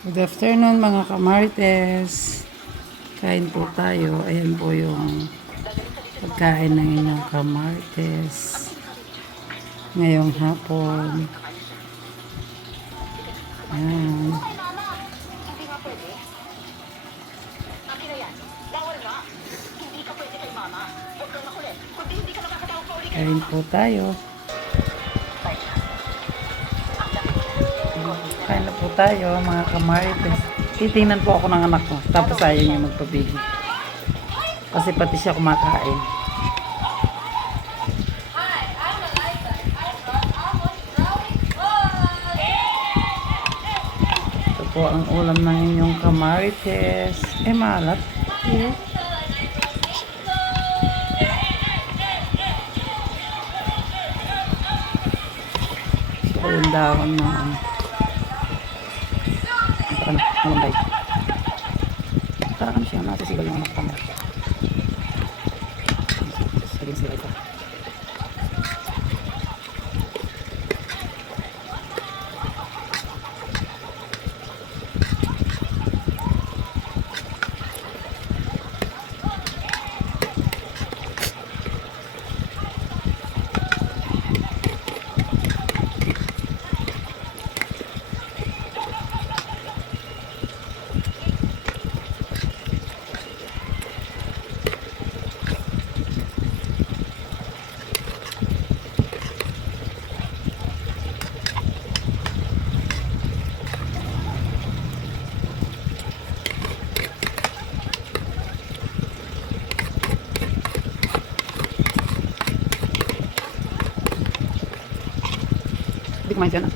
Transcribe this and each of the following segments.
Good afternoon mga kamarites. Kain po tayo. Ayan po yung pagkain ng inyong kamarites ngayong hapon. Ayan. Kain po tayo. Kain na po tayo mga kamarites. Titingnan po ako ng anak ko. Tapos ayaw niya magpabili. Kasi pati siya kumakain. Ito po ang ulam ng inyong kamarites. Malat. Yeah. Ito yung dahon ng malambay. Parang siya nasisigal yung anak kamo. Sabihin sila ito. Hindi kumain siya na.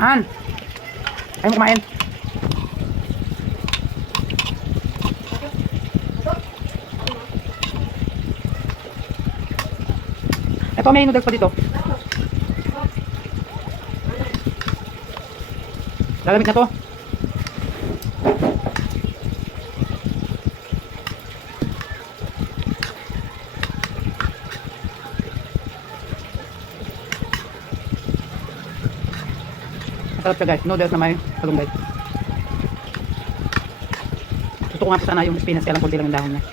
An, ayaw mo kumain. Ito may noodles pa dito. Lalamig na to. Masarap siya guys, noodles na may kalunggay. Gusto ko nga sana yung spinach, kaya lang kunti lang yung dahon niya.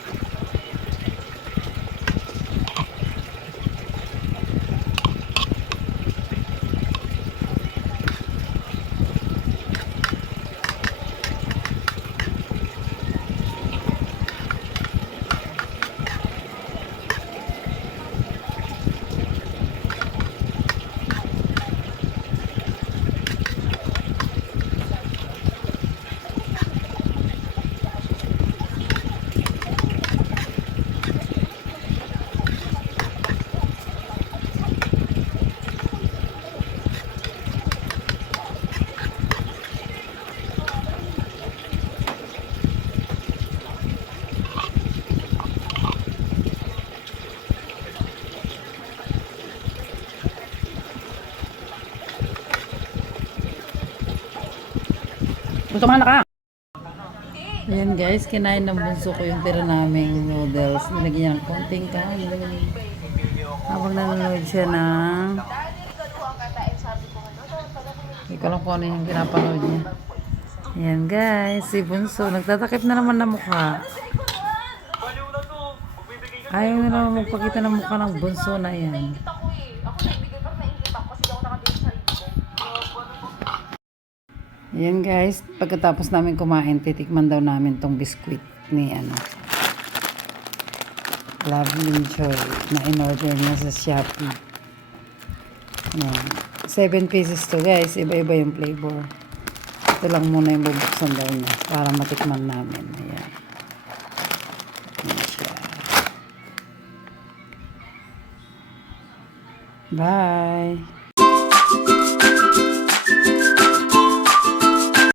Gusto mo na ka? Ayan guys, kinain ng bunso ko yung tira naming noodles. Nilagyan ng konting kanin. Habang nanonood siya ng... Hindi ko lang kung ano yung pinapanood niya. Ayan guys, si bunso. Nagtatakip na naman na mukha. Ayaw na naman magpakita ng mukha ng bunso na yan. Ayan guys, pagkatapos namin kumain, titikman daw namin tong biskuit ni Lovely Joy na in-order niya sa Shopee. Ayan. 7 pieces to guys, iba-iba yung flavor. Ito lang muna yung bubuksan daw niya para matikman namin. Ayan. Ayan siya. Bye!